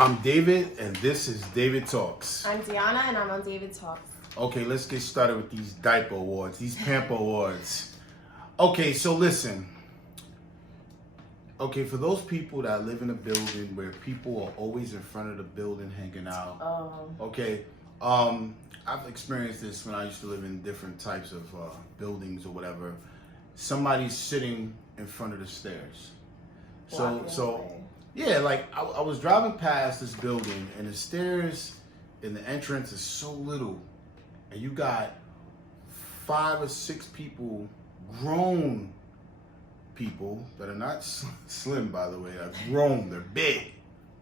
I'm David, and this is David Talks. I'm Deanna, and I'm on David Talks. Okay, let's get started with these diaper awards, these pamper awards. Okay, so listen. Okay, for those people that live in a building where people are always in front of the building hanging out. Okay, I've experienced this when I used to live in different types of buildings or whatever. Somebody's sitting in front of the stairs. Yeah, like I was driving past this building, and the stairs and the entrance is so little, and you got 5 or 6 people, grown people that are not slim, by the way. They're grown, they're big,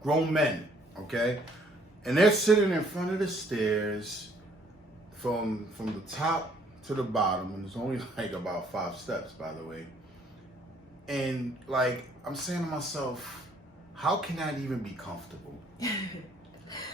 grown men. Okay, and they're sitting in front of the stairs from the top to the bottom, and there's only like about 5 steps, by the way. And like I'm saying to myself, how can that even be comfortable?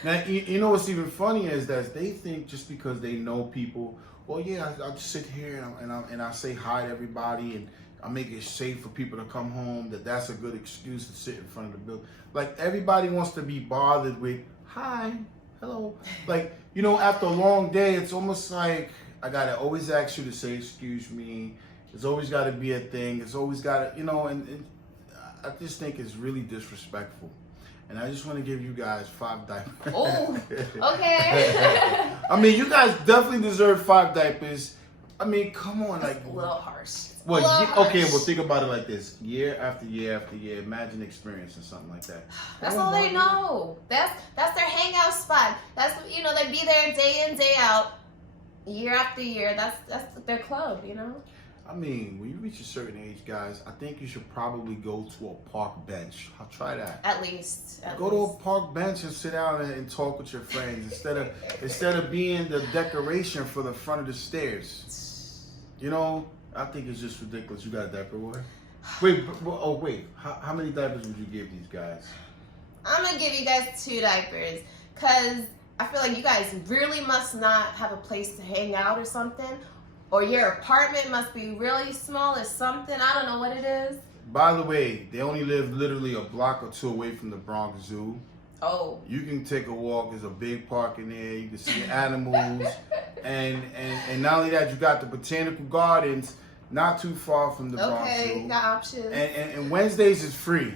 Now, you know what's even funny is that they think just because they know people, well, yeah, I'll just sit here and I say hi to everybody and I make it safe for people to come home, that's a good excuse to sit in front of the building. Like, everybody wants to be bothered with, hi, hello. Like, you know, after a long day, it's almost like I got to always ask you to say, excuse me. There's always got to be a thing. It's always got to, you know, and I just think it's really disrespectful. And I just want to give you guys 5 diapers. Oh, okay. I mean, you guys definitely deserve 5 diapers. I mean, come on. That's like a little harsh. Okay, well, think about it like this. Year after year after year, imagine experiencing something like that. That's all they know. That's their hangout spot. That's, you know, they be there day in, day out, year after year. That's their club, you know? I mean, when you reach a certain age, guys, I think you should probably go to a park bench. I'll try that. At least. Go to a park bench and sit down and talk with your friends instead of being the decoration for the front of the stairs. You know, I think it's just ridiculous. You got a diaper award? Wait. How many diapers would you give these guys? I'm gonna give you guys 2 diapers because I feel like you guys really must not have a place to hang out or something. Or your apartment must be really small or something. I don't know what it is. By the way, they only live literally a block or 2 away from the Bronx Zoo. Oh. You can take a walk. There's a big park in there. You can see animals. and not only that, you got the Botanical Gardens not too far from the Bronx Zoo. Okay, you got options. And Wednesdays is free.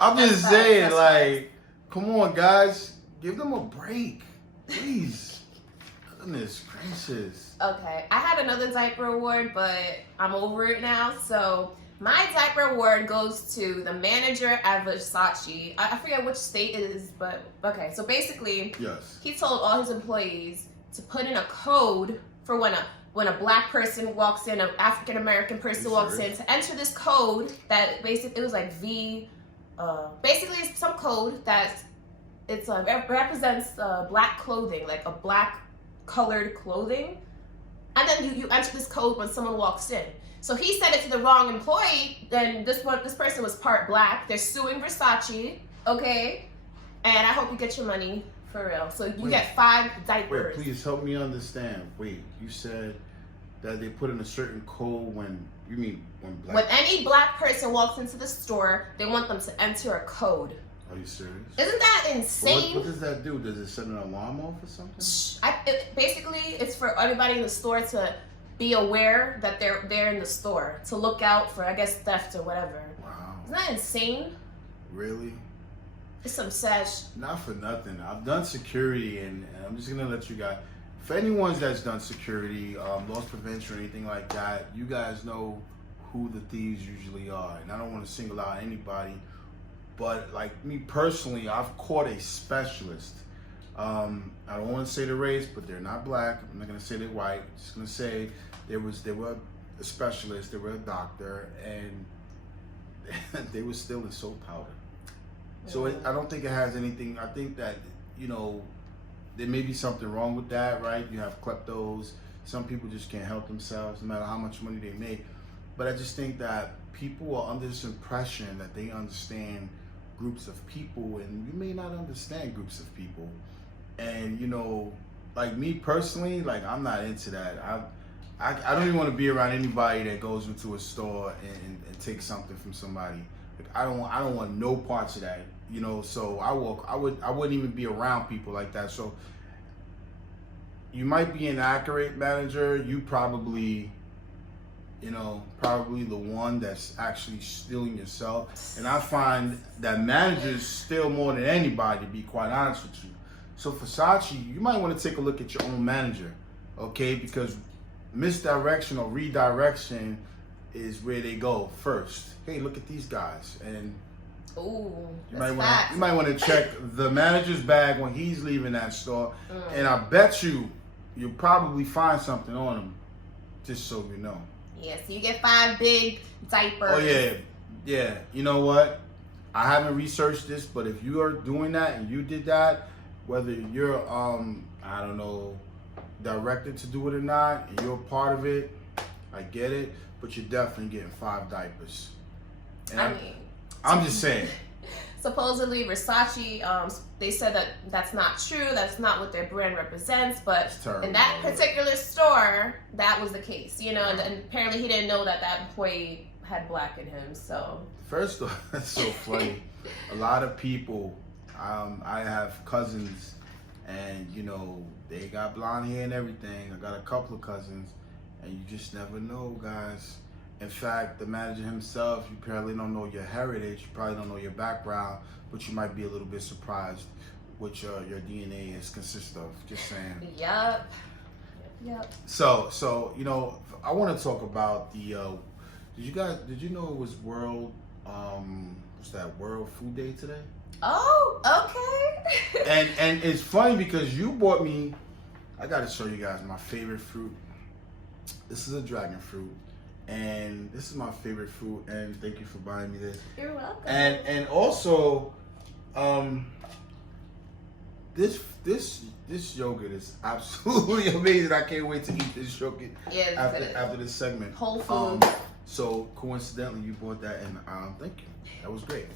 I'm just saying, like, come on, guys. Give them a break. Please. Goodness gracious. Okay, I had another diaper award, but I'm over it now. So my diaper award goes to the manager at Versace. I forget which state it is, but okay. So basically, yes, he told all his employees to put in a code for when a black person walks in, an African American person walks in, to enter this code that basically it was like basically it's some code that it's represents black clothing, like a black colored clothing, and then you enter this code when someone walks in. So he sent it to the wrong employee. Then this person was part black. They're suing Versace, okay? And I hope you get your money for real. So you get 5 diapers. Wait, please help me understand. Wait, you said that they put in a certain code when black? When any black person walks into the store, they want them to enter a code. Are you serious? Isn't that insane? What does that do? Does it set an alarm off or something? Basically, it's for everybody in the store to be aware that they're in the store, to look out for, I guess, theft or whatever. Wow. Isn't that insane? Really? It's some sad Not for nothing. I've done security, and I'm just gonna let you guys. For anyone that's done security, loss prevention or anything like that, you guys know who the thieves usually are. And I don't want to single out anybody. But like me personally, I've caught a specialist. I don't want to say the race, but they're not black. I'm not gonna say they're white. I'm just gonna say they were a specialist. They were a doctor, and they were stealing soap powder. So I don't think it has anything. I think that, you know, there may be something wrong with that, right? You have kleptos. Some people just can't help themselves, no matter how much money they make. But I just think that people are under this impression that they understand groups of people, and you may not understand groups of people. And, you know, like me personally, like I'm not into that. I don't even want to be around anybody that goes into a store and takes something from somebody. Like, I don't want no parts of that. You know, so I wouldn't even be around people like that. So you might be an accurate manager. You probably, you know, probably the one that's actually stealing yourself. And I find that managers steal more than anybody, to be quite honest with you. So Versace, you might want to take a look at your own manager, okay? Because misdirection or redirection is where they go first. Hey, look at these guys, and ooh, you might want to check the manager's bag when he's leaving that store, and I bet you'll probably find something on him, just so you know. Yeah, so you get 5 big diapers. Oh yeah. You know what? I haven't researched this, but if you are doing that and you did that, whether you're I don't know, directed to do it or not, and you're a part of it, I get it, but you're definitely getting 5 diapers. And I'm just saying. Supposedly Versace, they said that that's not true. That's not what their brand represents. But in that particular store, that was the case. You know, and apparently he didn't know that employee had black in him. So first off, that's so funny. A lot of people, I have cousins, and you know they got blonde hair and everything. I got a couple of cousins, and you just never know, guys. In fact, the manager himself, you probably don't know your heritage, you probably don't know your background, but you might be a little bit surprised what your DNA is consist of. Just saying. Yep. So you know, I want to talk about the. Did you know it was World Food Day today? Oh, okay. and it's funny because you bought me. I got to show you guys my favorite fruit. This is a dragon fruit. And this is my favorite fruit, and thank you for buying me this. You're welcome. And also, this yogurt is absolutely amazing. I can't wait to eat this yogurt after this segment. Whole Foods. So coincidentally, you bought that, and thank you. That was great.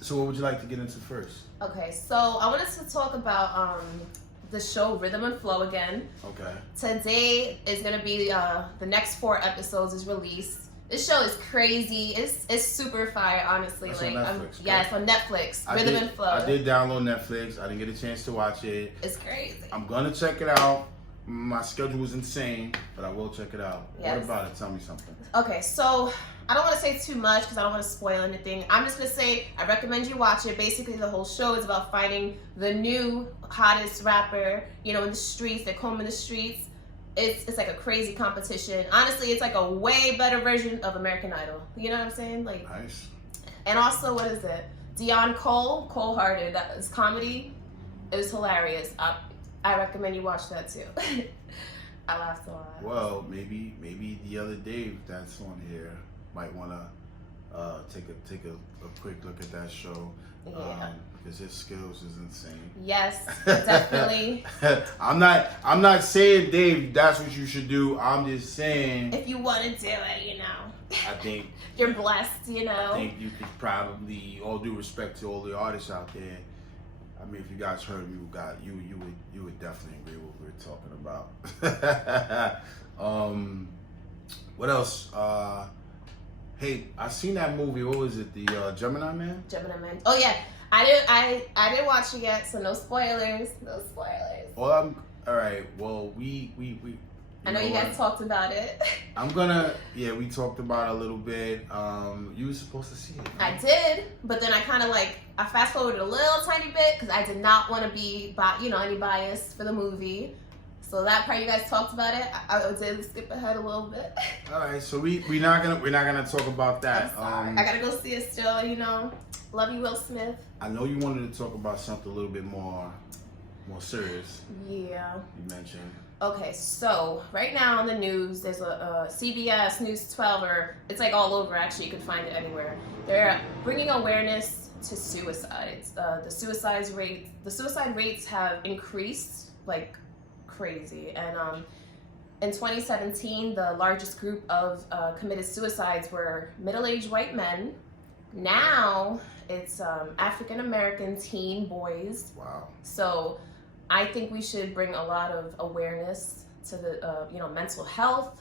So what would you like to get into first? Okay, so I wanted to talk about the show Rhythm and Flow again. Okay. Today is gonna be the next 4 episodes is released. This show is crazy. It's super fire, honestly. That's like on Netflix, yeah, it's on Netflix. Rhythm and Flow. I did download Netflix. I didn't get a chance to watch it. It's crazy. I'm gonna check it out. My schedule is insane, but I will check it out. Yes. What about it? Tell me something. Okay, so I don't want to say too much because I don't want to spoil anything. I'm just going to say I recommend you watch it. Basically, the whole show is about finding the new hottest rapper, you know, in the streets. They're combing the streets. It's like a crazy competition. Honestly, it's like a way better version of American Idol. You know what I'm saying? Like, nice. And also, what is it? Dion Cole-Hearted. That is comedy. It was hilarious. I recommend you watch that too. I laughed a lot. Well, maybe the other Dave that's on here might want to take a quick look at that show. Yeah. Because his skills is insane. Yes, definitely. I'm not saying, Dave, that's what you should do. I'm just saying, if you want to do it, you know. I think you're blessed, you know. I think you could probably, all due respect to all the artists out there, I mean, if you guys heard me, you would definitely agree with what we're talking about. What else? Hey, I seen that movie. What was it? The Gemini Man. Gemini Man. Oh yeah, I didn't watch it yet, so no spoilers. No spoilers. Well, all right. Well, we. I know you guys talked about it. We talked about it a little bit. You were supposed to see it. I Right? did, but then I kind of I fast forwarded a little tiny bit because I did not want to be, any bias for the movie. So that part you guys talked about it. I did skip ahead a little bit. All right, so we're not gonna talk about that. I'm sorry. I gotta go see it still. You know, love you, Will Smith. I know you wanted to talk about something a little bit more serious. Yeah. You mentioned. Okay, so right now on the news, there's a CBS News 12, or it's like all over. Actually, you can find it anywhere. They're bringing awareness to suicides. The suicide rates have increased like crazy, and in 2017, the largest group of committed suicides were middle-aged white men. Now it's African American teen boys. Wow. So I think we should bring a lot of awareness to the mental health,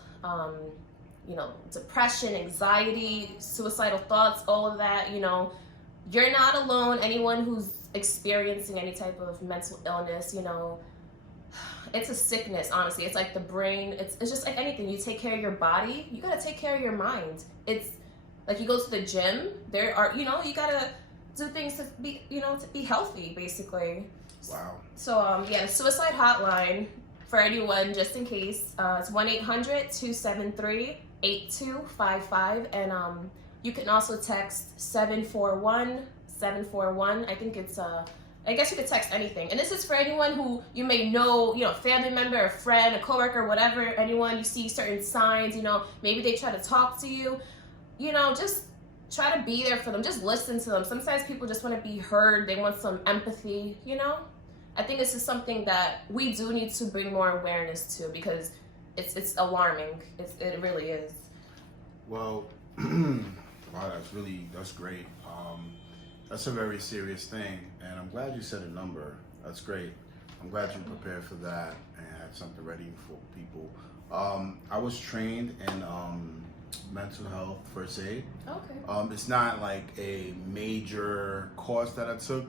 depression, anxiety, suicidal thoughts, all of that, you're not alone. Anyone who's experiencing any type of mental illness, it's a sickness, honestly. It's like the brain. It's just like anything. You take care of your body, you gotta take care of your mind. It's like you go to the gym. There are, you gotta do things to be, to be healthy, basically. Wow. So, the suicide hotline for anyone, just in case, it's 1-800-273-8255, and you can also text 741-741. I think it's I guess you could text anything. And this is for anyone who you may know, family member, a friend, a coworker, whatever, anyone you see certain signs, maybe they try to talk to you, just try to be there for them. Just listen to them. Sometimes people just want to be heard. They want some empathy, I think this is something that we do need to bring more awareness to, because it's alarming. It really is. Well, wow, that's great. That's a very serious thing, and I'm glad you said a number. That's great. I'm glad you prepared for that and had something ready for people. I was trained in mental health first aid. Okay. It's not like a major course that I took.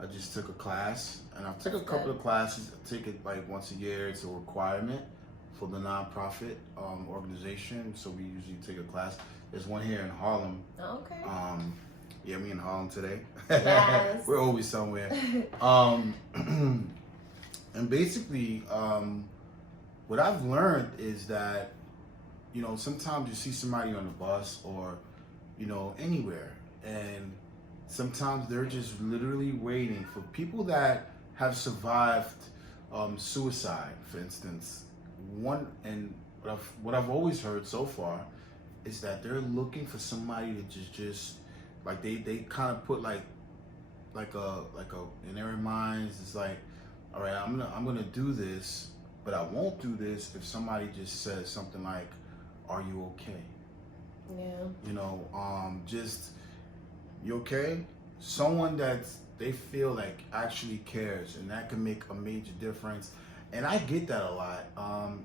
I just took a class, and I've taken a couple of classes. I take it like once a year. It's a requirement for the nonprofit organization, so we usually take a class. There's one here in Harlem. Okay. Yeah, me in Harlem today. Yes. We're always somewhere. And basically, what I've learned is that, sometimes you see somebody on the bus or, anywhere, and sometimes they're just literally waiting for people that have survived suicide, for instance. What I've always heard so far is that they're looking for somebody to just like they kind of put like a in their minds. It's like, all right, I'm gonna do this, but I won't do this if somebody just says something like, "Are you okay?" Yeah. Just, you okay? Someone that they feel like actually cares, and that can make a major difference. And I get that a lot.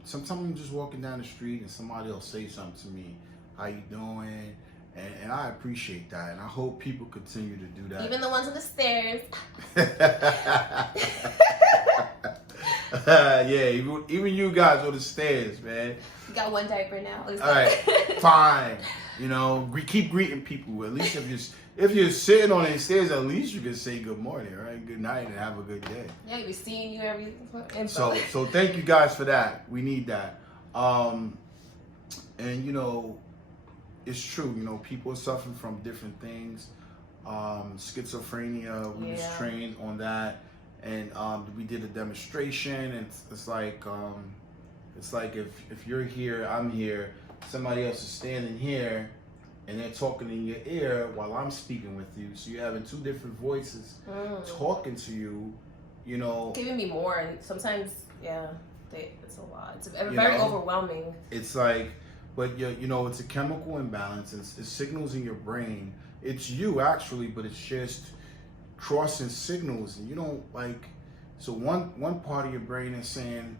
Sometimes I'm just walking down the street and somebody will say something to me, "How you doing?" And I appreciate that, and I hope people continue to do that. Even the ones on the stairs. Yeah, even you guys on the stairs, man. You got one diaper now. All right, fine. We keep greeting people. At least if you're sitting on the stairs, at least you can say good morning, right? Good night, and have a good day. Yeah, we're seeing you every. So thank you guys for that. We need that. And it's true. People are suffering from different things. Schizophrenia. We was trained on that, and we did a demonstration. And it's like if you're here, I'm here. Somebody else is standing here, and they're talking in your ear while I'm speaking with you. So you're having two different voices talking to you. Giving me more, and sometimes, it's a lot. It's very overwhelming. It's like, but it's a chemical imbalance. It's signals in your brain. It's you actually, but it's just crossing signals, and you don't like. So one part of your brain is saying,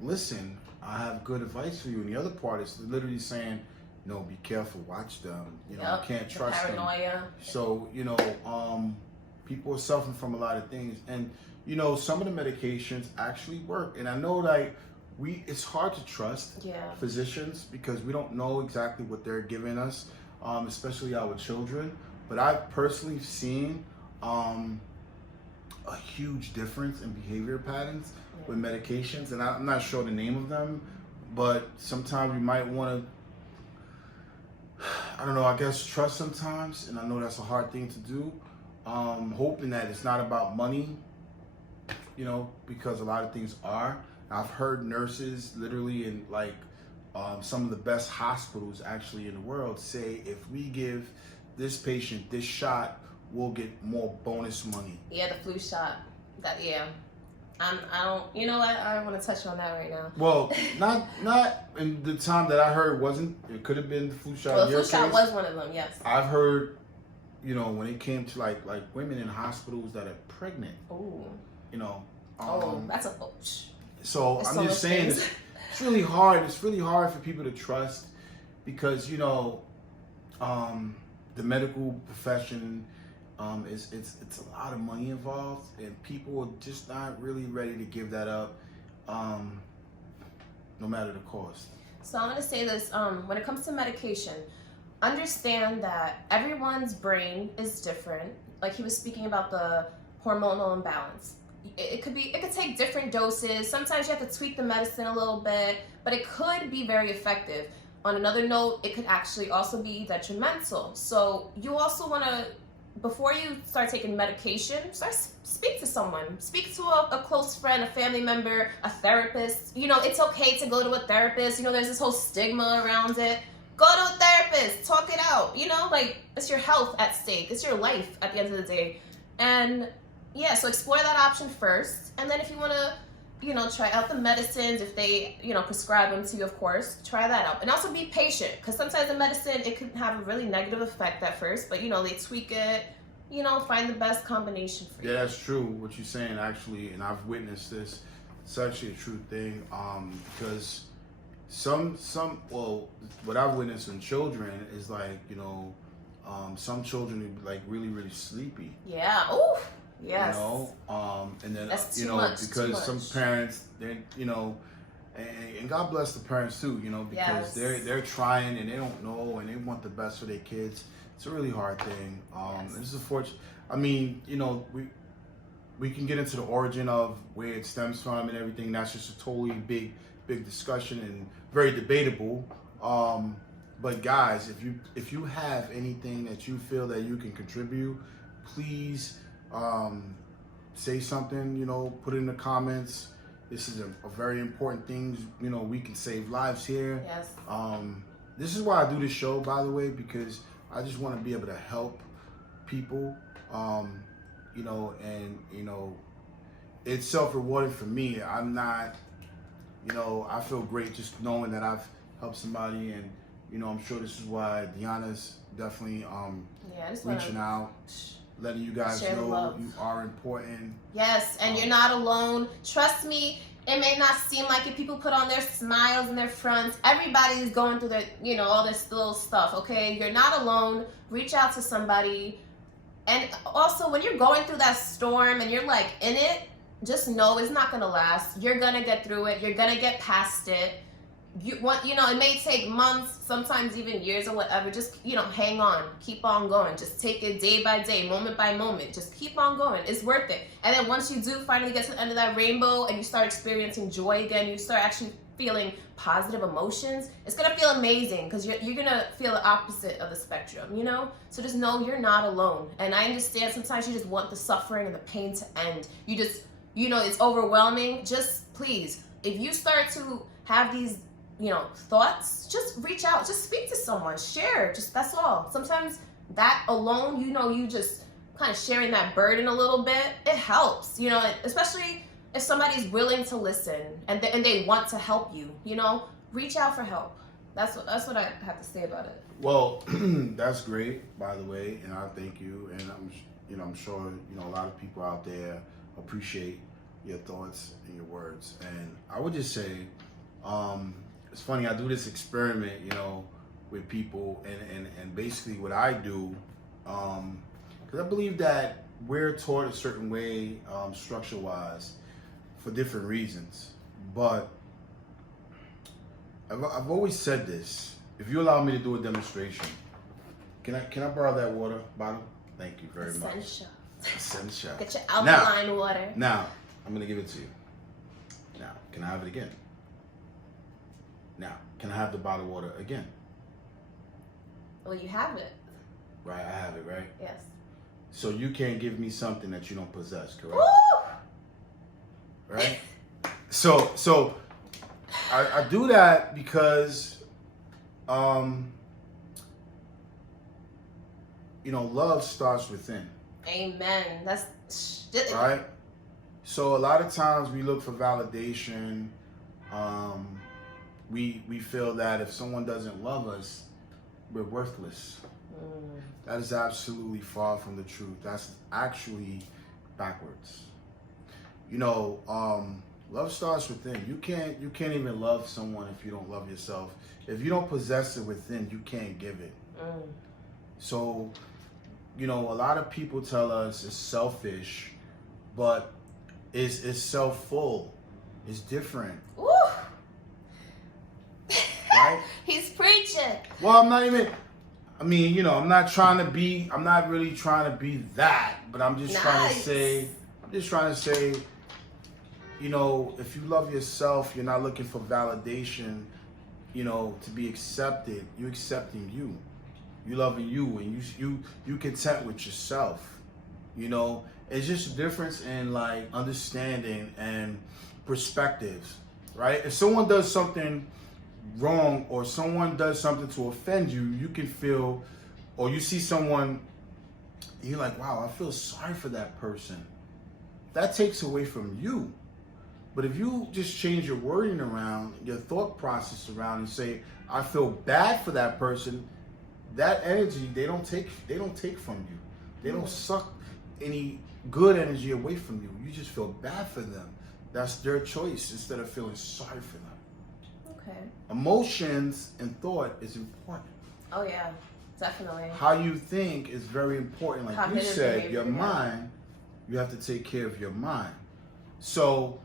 listen, I have good advice for you, and the other part is literally saying, no, be careful, watch them. You can't trust paranoia. them. So people are suffering from a lot of things, and some of the medications actually work. And I know it's hard to trust physicians because we don't know exactly what they're giving us, especially our children. But I've personally seen a huge difference in behavior patterns with medications, and I'm not sure the name of them, but sometimes you might want to, I don't know, I guess trust sometimes, and I know that's a hard thing to do, hoping that it's not about money, because a lot of things are. I've heard nurses literally in some of the best hospitals actually in the world say, if we give this patient this shot, we'll get more bonus money. Yeah, the flu shot. I don't want to touch on that right now. Well, not in the time that I heard it could have been the flu shot. Well, the flu shot was one of them, yes. I've heard, when it came to like women in hospitals that are pregnant. Oh. That's a So I'm just saying, it's really hard. It's really hard for people to trust because you know, the medical profession, it's a lot of money involved, and people are just not really ready to give that up, no matter the cost. So I'm gonna say this: when it comes to medication, understand that everyone's brain is different. Like he was speaking about the hormonal imbalance. It could take different doses. Sometimes you have to tweak the medicine a little bit, but it could be very effective. On another note, it could actually also be detrimental. So you also want to, before you start taking medication, speak to someone. Speak to a close friend, a family member, a therapist. You know, it's okay to go to a therapist. You know, there's this whole stigma around it. Go to a therapist, talk it out. You know, like it's your health at stake. It's your life at the end of the day. And yeah, so explore that option first. And then if you want to, you know, try out the medicines, if they, you know, prescribe them to you, of course, try that out. And also be patient, because sometimes the medicine, it can have a really negative effect at first, but, you know, they tweak it, you know, find the best combination for you. Yeah, that's true, what you're saying, actually, and I've witnessed this. It's actually a true thing, because well, what I've witnessed in children is like, you know, some children are like really, really sleepy. Yeah, ooh. Yes. You know, and then That's you too know much, because some parents, they you know, and God bless the parents too, you know, because they're trying and they don't know and they want the best for their kids. It's a really hard thing. This is I mean, you know, we can get into the origin of where it stems from and everything. That's just a totally big discussion and very debatable. But guys, if you have anything that you feel that you can contribute, please. Say something, you know, put it in the comments. This is a very important thing. You know, we can save lives here. Yes. This is why I do this show, by the way, because I just want to be able to help people, you know, and, you know, it's self-rewarding for me. I'm not, you know, I feel great just knowing that I've helped somebody, and, you know, I'm sure this is why Deanna's definitely reaching out. Letting you guys know you are important. Yes, and you're not alone. Trust me, it may not seem like it. People put on their smiles and their fronts. Everybody's going through their, you know, all this little stuff, okay? You're not alone. Reach out to somebody. And also, when you're going through that storm and you're like in it, just know it's not going to last. You're going to get through it. You're going to get past it. You know, it may take months, sometimes even years or whatever. Just, you know, hang on, keep on going. Just take it day by day, moment by moment. Just keep on going. It's worth it. And then once you do finally get to the end of that rainbow and you start experiencing joy again, you start actually feeling positive emotions, it's gonna feel amazing, because you're gonna feel the opposite of the spectrum, you know? So just know you're not alone. And I understand sometimes you just want the suffering and the pain to end. You just, you know, it's overwhelming. Just please, if you start to have these, you know, thoughts, just reach out, just speak to someone, share, just, that's all. Sometimes that alone, you know, you just kind of sharing that burden a little bit, it helps, you know, especially if somebody's willing to listen and they want to help you, you know, reach out for help. That's what I have to say about it. Well, that's great, by the way, and I thank you, and I'm sure, you know, a lot of people out there appreciate your thoughts and your words. And I would just say, it's funny, I do this experiment, you know, with people, and basically what I do, because I believe that we're taught a certain way, structure-wise, for different reasons. But I've always said this. If you allow me to do a demonstration, can I borrow that water bottle? Thank you very much. Essential. Get your alkaline water. Now, I'm gonna give it to you. Now, can I have it again? Now, can I have the bottled water again? Well, you have it. Right, I have it, right? Yes. So you can't give me something that you don't possess, correct? Woo! Right? So I do that because, you know, love starts within. Amen. That's right. So a lot of times we look for validation. We feel that if someone doesn't love us, we're worthless. That is absolutely far from the truth. That's actually backwards. You know, Love starts within. You can't even love someone if you don't love yourself. If you don't possess it within, you can't give it. So, you know, a lot of people tell us it's selfish, but it's self-full. It's different. Ooh. Right? He's preaching. Well, I'm not really trying to be that, but I'm just trying to say, you know, if you love yourself, you're not looking for validation, you know, to be accepted. You're accepting you. You loving you, and you content with yourself. You know, it's just a difference in like understanding and perspectives, right? If someone does something wrong or someone does something to offend you, you can feel, or you see someone, you're like, wow, I feel sorry for that person. That takes away from you. But if you just change your wording around, your thought process around, and say, I feel bad for that person, that energy they don't take from you. They don't suck any good energy away from you. You just feel bad for them. That's their choice instead of feeling sorry for them. Okay. Emotions and thought is important. Oh yeah, definitely. How you think is very important. Like you said, your behavior, mind, you have to take care of your mind. So,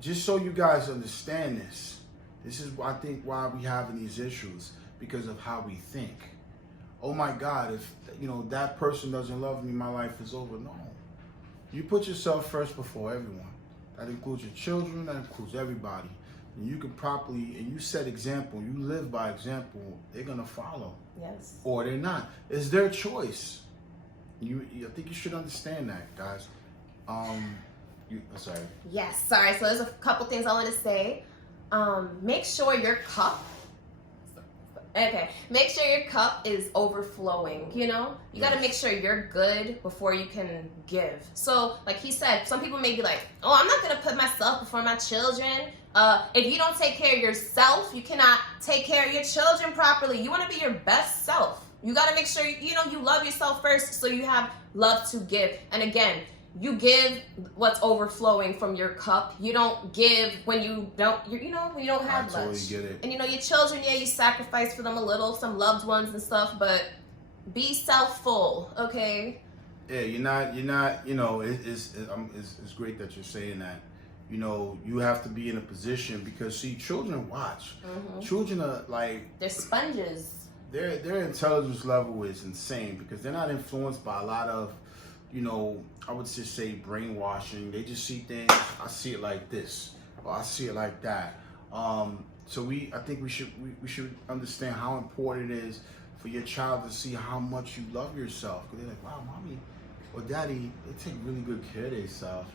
just so you guys understand this is I think why we having these issues, because of how we think. Oh my God, if you know that person doesn't love me, my life is over. No. You put yourself first before everyone. That includes your children, that includes everybody. And you can properly, and you set example, you live by example, they're gonna follow. Yes. Or they're not. It's their choice. I think you should understand that, guys. Sorry. Yes, sorry. So there's a couple things I want to say. Make sure your cup. Okay, make sure your cup is overflowing. You know, you got to make sure you're good before you can give. So, like he said, some people may be like, "Oh, I'm not gonna put myself before my children." If you don't take care of yourself, you cannot take care of your children properly. You want to be your best self. You got to make sure you love yourself first, so you have love to give. And again, you give what's overflowing from your cup. You don't give when you don't have much. I totally get it. And your children, yeah, you sacrifice for them a little, some loved ones and stuff, but be self-full, okay? Yeah, you're not. It's great that you're saying that. You know, you have to be in a position because see, children watch. Mm-hmm. Children are like they're sponges. Their intelligence level is insane because they're not influenced by a lot of, I would just say brainwashing. They just see things. I see it like this, or I see it like that. So I think we should understand how important it is for your child to see how much you love yourself. Because they're like, wow, mommy or daddy, they take really good care of themselves.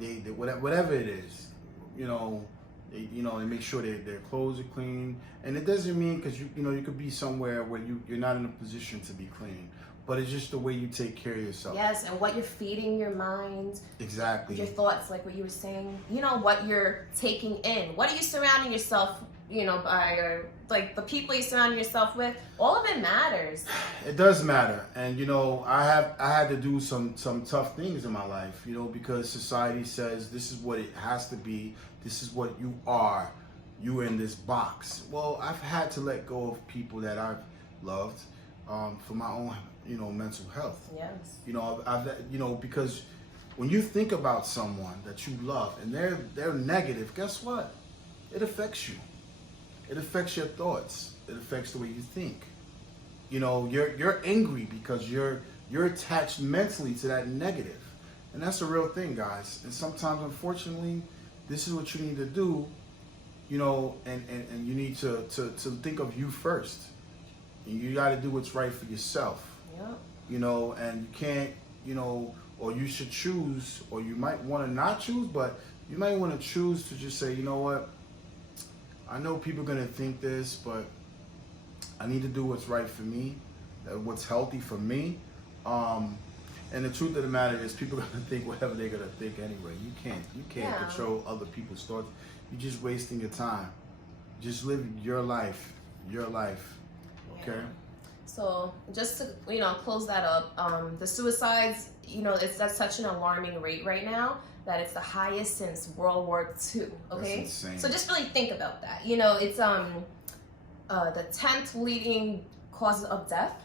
They whatever it is, they make sure their clothes are clean. And it doesn't mean because you could be somewhere where you're not in a position to be clean. But it's just the way you take care of yourself. Yes, and what you're feeding your mind. Exactly. Your thoughts, like what you were saying. What you're taking in. What are you surrounding yourself, by, or like the people you surround yourself with? All of it matters. It does matter, and I had to do some tough things in my life, because society says this is what it has to be. This is what you are. You're in this box. Well, I've had to let go of people that I've loved for my own. Mental health. Yes. Because when you think about someone that you love and they're negative, guess what? It affects you. It affects your thoughts. It affects the way you think. You're angry because you're attached mentally to that negative. And that's a real thing, guys. And sometimes, unfortunately, this is what you need to do, and you need to think of you first. And you got to do what's right for yourself. Yep. And you can't, or you should choose, or you might want to not choose, but you might want to choose to just say, you know what, I know people are going to think this, but I need to do what's right for me, what's healthy for me. And the truth of the matter is people are going to think whatever they're going to think anyway. You can't control other people's thoughts. You're just wasting your time. Just live your life, okay? Yeah. So just to close that up, the suicides, that's such an alarming rate right now. that it's the highest since World War II. Okay, That's insane. so just really think about that. You know, it's the 10th leading cause of death.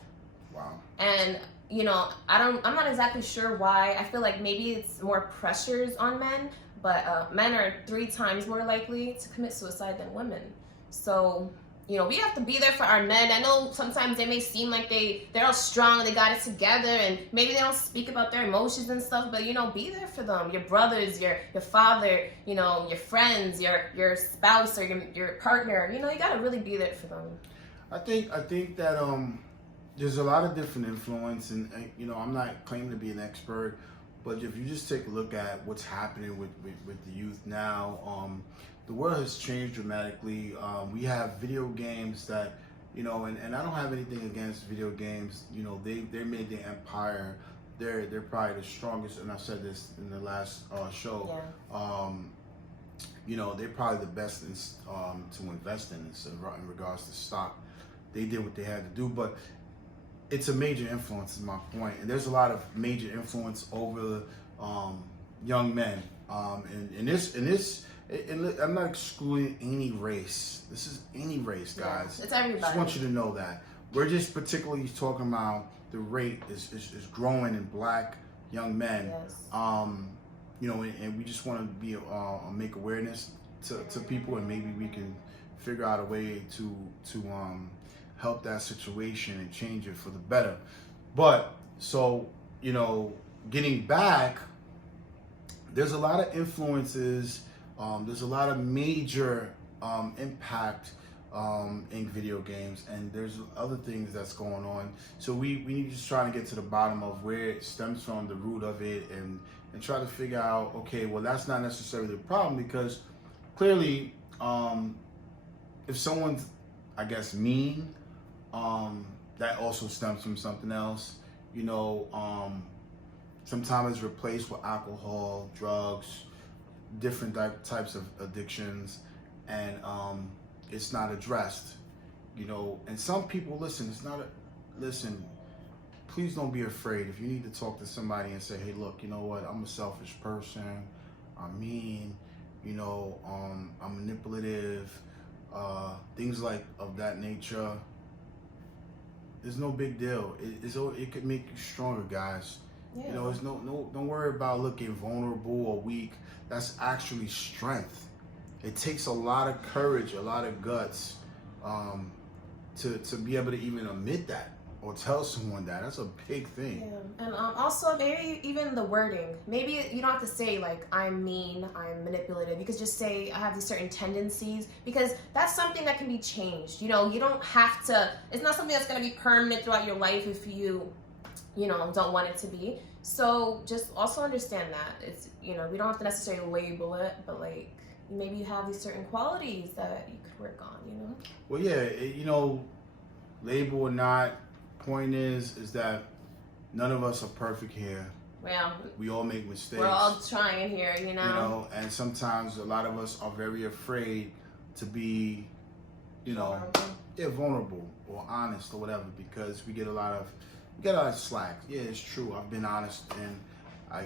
Wow. And you know, I'm not exactly sure why. I feel like maybe it's more pressures on men, but men are 3 times more likely to commit suicide than women. So, you know, we have to be there for our men. I know sometimes they may seem like they're all strong, they got it together, and maybe they don't speak about their emotions and stuff, but you know, be there for them. Your brothers, your father, you know, your friends, your spouse or your partner. You know, you gotta really be there for them. I think that there's a lot of different influence, and you know, I'm not claiming to be an expert, but if you just take a look at what's happening with the youth now, the world has changed dramatically. We have video games that, you know, and I don't have anything against video games. You know, they made their empire. They're probably the strongest, and I said this in the last show. Yeah. You know, they're probably the best to invest in regards to stock. They did what they had to do, but it's a major influence, is my point. And there's a lot of major influence over young men. And I'm not excluding any race. This is any race, guys. Yeah, it's everybody. I just want you to know that. We're just particularly talking about the rate is growing in black young men. Yes. You know, and we just want to be make awareness to people, and maybe we can figure out a way to help that situation and change it for the better. But so, you know, getting back, there's a lot of influences. There's a lot of major impact in video games, and there's other things that's going on. So we need to just try to get to the bottom of where it stems from, the root of it, and try to figure out, okay, well, that's not necessarily the problem, because clearly, if someone's, I guess, mean, that also stems from something else. You know, sometimes it's replaced with alcohol, drugs, different types of addictions, and it's not addressed. You know, and some people, listen, please don't be afraid. If you need to talk to somebody and say, hey, look, you know what, I'm a selfish person, I'm mean, you know, I'm manipulative, things like of that nature, there's no big deal. It could make you stronger, guys. Yeah. You know, it's don't worry about looking vulnerable or weak. That's actually strength. It takes a lot of courage, a lot of guts, to be able to even admit that or tell someone that. That's a big thing. Yeah. And also maybe even the wording. Maybe you don't have to say like I'm mean, I'm manipulative. You could just say I have these certain tendencies, because that's something that can be changed. You know, you don't have to. It's not something that's going to be permanent throughout your life if you know, don't want it to be. So just also understand that it's, you know, we don't have to necessarily label it, but like maybe you have these certain qualities that you could work on, you know? Well, yeah, you know, label or not, point is that none of us are perfect here. Well, we all make mistakes. We're all trying here, you know? You know, and sometimes a lot of us are very afraid to be, you know, vulnerable or honest or whatever, because we get a lot of slack. Yeah, it's true. I've been honest, and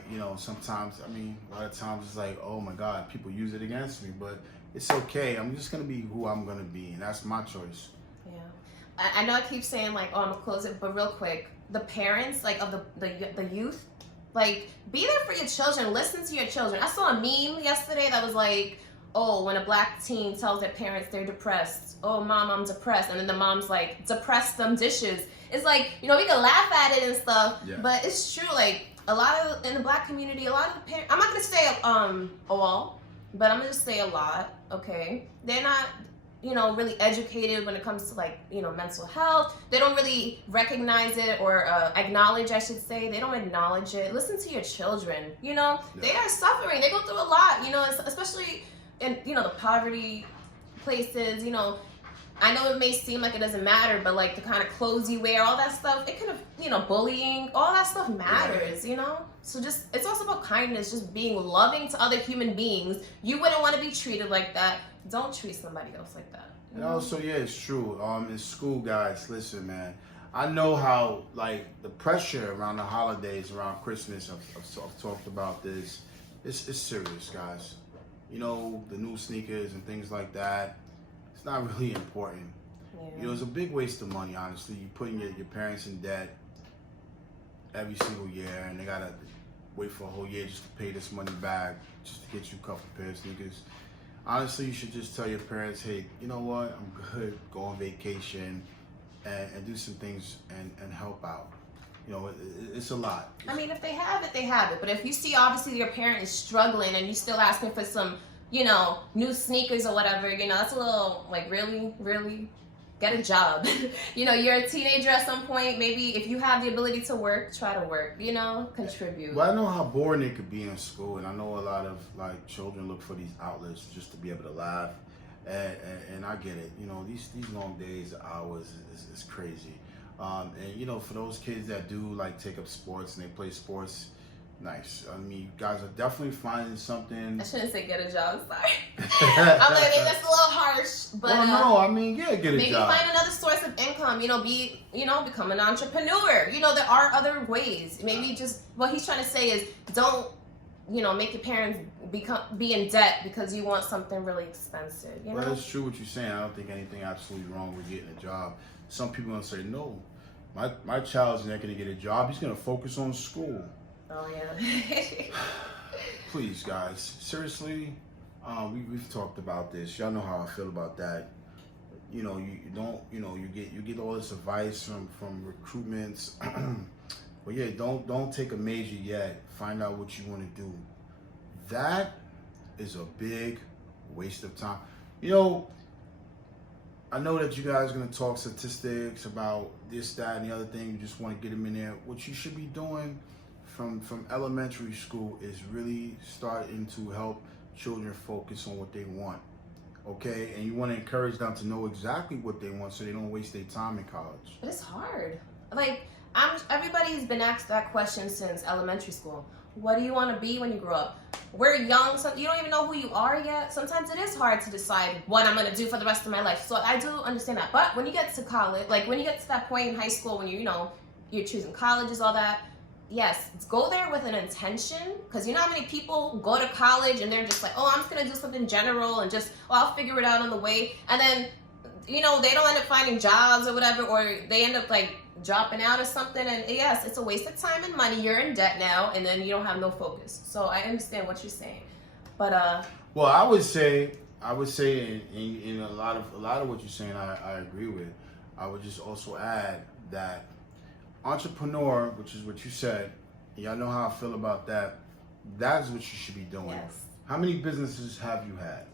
you know, sometimes, I mean, a lot of times it's like, oh my God, people use it against me, but it's okay. I'm just gonna be who I'm gonna be, and that's my choice. Yeah, I know I keep saying like, oh, I'm gonna close it, but real quick, the parents, like of the youth, like be there for your children. Listen to your children. I saw a meme yesterday that was like, oh, when a black teen tells their parents they're depressed, oh, mom, I'm depressed, and then the mom's like, depress them dishes. It's like, you know, we can laugh at it and stuff, yeah, but it's true. Like a lot of in the black community, a lot of the parents, I'm not gonna say all, but I'm gonna just say a lot. Okay, they're not, you know, really educated when it comes to like, you know, mental health. They don't really recognize it or acknowledge, I should say. They don't acknowledge it. Listen to your children. You know, yeah, they are suffering. They go through a lot. You know, especially in, you know, the poverty places. You know, I know it may seem like it doesn't matter, but like the kind of clothes you wear, all that stuff, it could have, you know, bullying, all that stuff matters, you know? So just, it's also about kindness, just being loving to other human beings. You wouldn't want to be treated like that. Don't treat somebody else like that. And also, yeah, it's true. In school, guys, listen, man, I know how, like, the pressure around the holidays, around Christmas, I've talked about this, it's serious, guys. You know, the new sneakers and things like that, it's not really important. Yeah. You know, it's a big waste of money, honestly. You putting your parents in debt every single year, and they gotta wait for a whole year just to pay this money back, just to get you a couple pair of sneakers. Honestly, you should just tell your parents, hey, you know what, I'm good, go on vacation and do some things and help out. You know, it's a lot. I mean, if they have it, they have it. But if you see obviously your parent is struggling and you still asking for some, you know, new sneakers or whatever, you know, that's a little like, really get a job. You know, you're a teenager at some point. Maybe if you have the ability to work, try to work, you know, contribute. Well, I know how boring it could be in school, and I know a lot of like children look for these outlets just to be able to laugh. And I get it. You know, these long days, hours is crazy. And you know, for those kids that do like take up sports and they play sports, nice. I mean, you guys are definitely finding something. I shouldn't say get a job, sorry. I'm like, maybe that's a little harsh, but well, no, I mean, yeah, get a maybe job. find another source of income. You know, become an entrepreneur. You know, there are other ways. Maybe just what he's trying to say is don't, you know, make your parents be in debt because you want something really expensive. You know, Well, it's true what you're saying. I don't think anything absolutely wrong with getting a job. Some people gonna say, no, my child's not gonna get a job. He's gonna focus on school. oh yeah. Please, guys, seriously, we've talked about this. Y'all know how I feel about that. You know, you don't, you know, you get all this advice from recruitments, but yeah, don't take a major yet. Find out what you want to do. That is a big waste of time. You know, I know that you guys are gonna talk statistics about this, that, and the other thing. You just want to get them in there. What you should be doing from elementary school is really starting to help children focus on what they want, okay? And you want to encourage them to know exactly what they want so they don't waste their time in college. But it's hard. Like, everybody's been asked that question since elementary school. What do you want to be when you grow up? We're young, so you don't even know who you are yet. Sometimes it is hard to decide what I'm going to do for the rest of my life. So I do understand that. But when you get to college, like when you get to that point in high school when you're choosing colleges, all that, yes, go there with an intention, because you know how many people go to college and they're just like, oh, I'm just going to do something general and just, I'll figure it out on the way. And then, you know, they don't end up finding jobs or whatever, or they end up like dropping out or something. And yes, it's a waste of time and money. You're in debt now, and then you don't have no focus. So I understand what you're saying. But, well, I would say in a lot of what you're saying, I agree with. I would just also add that entrepreneur, which is what you said, y'all know how I feel about that. That's what you should be doing. yes. How many businesses have you had?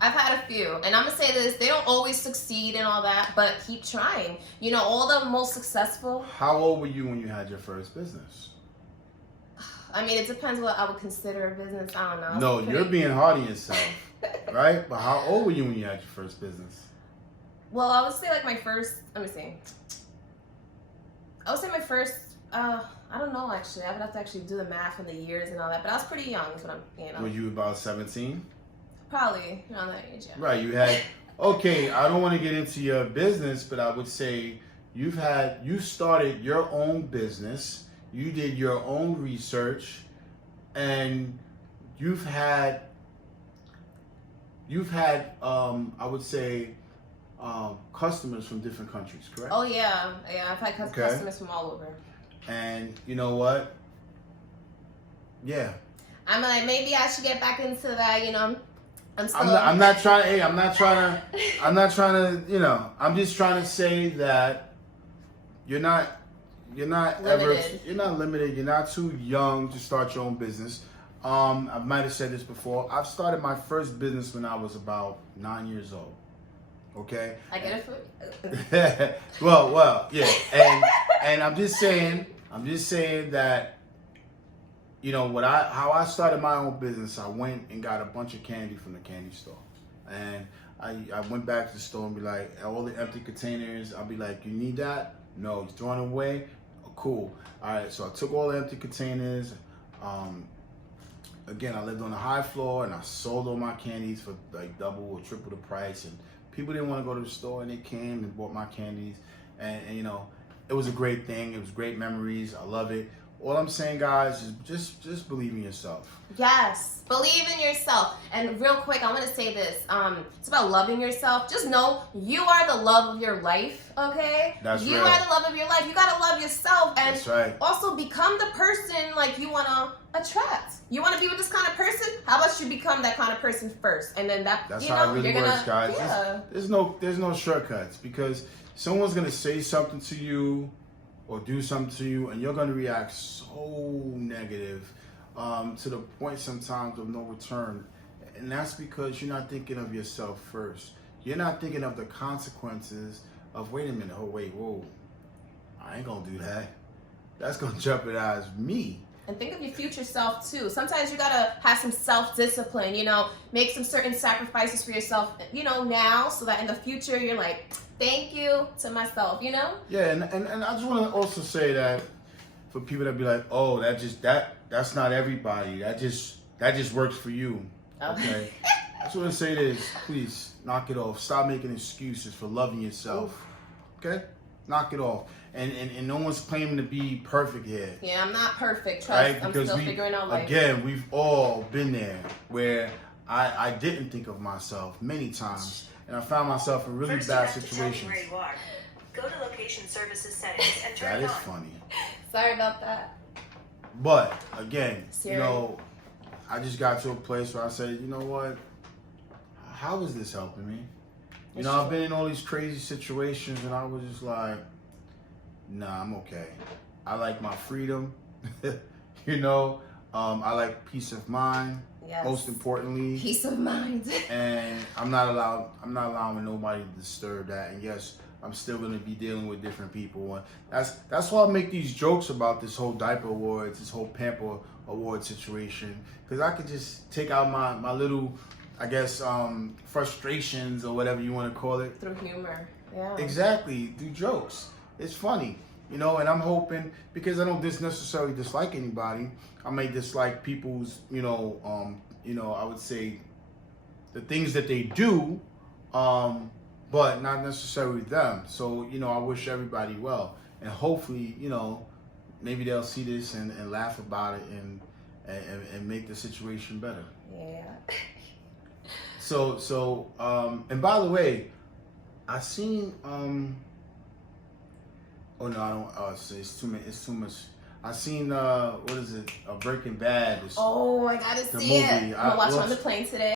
I've had a few, and I'm gonna say this: they don't always succeed and all that, but keep trying. You know, all the most successful. How old were you when you had your first business? I mean, it depends what I would consider a business. I don't know. No, you're being hard on yourself, right? But how old were you when you had your first business? Well, I would say like my first. Let me see. I would say my first. I don't know actually. I would have to actually do the math and the years and all that. But I was pretty young, is what I'm. You know. Were you about 17? Probably around that age. Yeah. Right. You had. Okay, I don't want to get into your business, but I would say you started your own business. You did your own research, and you've had I would say customers from different countries, correct? Oh yeah. I've had Okay. customers from all over. And you know what? Yeah. I'm like, maybe I should get back into that. You know, I'm still. I'm not trying. Hey, I'm not trying to. You know, I'm just trying to say that you're not Limited. You're not limited. You're not too young to start your own business. I might have said this before. I've started my first business when I was about 9 years old. Okay. I get it for. well, yeah, and I'm just saying that, you know, how I started my own business. I went and got a bunch of candy from the candy store, and I went back to the store and be like, all the empty containers. I'll be like, you need that? No, he's throwing it away. Oh, cool. All right, so I took all the empty containers. Again, I lived on the high floor, and I sold all my candies for like double or triple the price, and people didn't want to go to the store, and they came and bought my candies, and you know, it was a great thing. It was great memories. I love it. all I'm saying, guys, is just believe in yourself. Yes, believe in yourself. And real quick, I want to say this. It's about loving yourself. Just know you are the love of your life, okay? That's you real. are the love of your life. You got to love yourself. And That's right. also become the person like you want to attract. You want to be with this kind of person? How about you become that kind of person first? And then that's how it really works, guys. Yeah. There's no shortcuts, because someone's going to say something to you or do something to you, and you're going to react so negative to the point sometimes of no return. And that's because you're not thinking of yourself first. You're not thinking of the consequences of, wait a minute, whoa, I ain't going to do that. That's going to jeopardize me. And think of your future self too. Sometimes you gotta have some self-discipline, you know, make some certain sacrifices for yourself, you know, now, so that in the future you're like, thank you to myself, you know? Yeah, and I just want to also say that for people that be like, oh, that's not everybody. That just works for you. Okay. I just want to say this, please knock it off. Stop making excuses for loving yourself. Okay? Knock it off. And no one's claiming to be perfect here. Yeah, I'm not perfect. Trust. Right? I'm Because still figuring out life. again, we've all been there where I didn't think of myself many times, and I found myself in really First, bad you have to tell me situations. where you are. Go to location services settings and turn That it is on. funny. Sorry about that. But again, Siri. you know, I just got to a place where I said, you know what? How is this helping me? You It's know, I've true. been in all these crazy situations, and I was just like, nah, I'm okay. I like my freedom. You know, I like peace of mind. Yes. Most importantly, Peace of mind. and I'm not allowing nobody to disturb that. And yes, I'm still going to be dealing with different people, and that's why I make these jokes about this whole diaper awards, this whole pamper award situation, because I could just take out my little, I guess, frustrations or whatever you want to call it. Through humor. Yeah. Exactly, through jokes. It's funny, you know, and I'm hoping, because I don't necessarily dislike anybody, I may dislike people's, you know, I would say the things that they do, but not necessarily them. So, you know, I wish everybody well, and hopefully, you know, maybe they'll see this and laugh about it and make the situation better. Yeah. So, and by the way, I seen, oh no, I don't. Oh, it's too many. It's too much. I seen what is it? Breaking Bad. Oh, I gotta The see it. movie. I'm gonna watch it on watched- the plane today.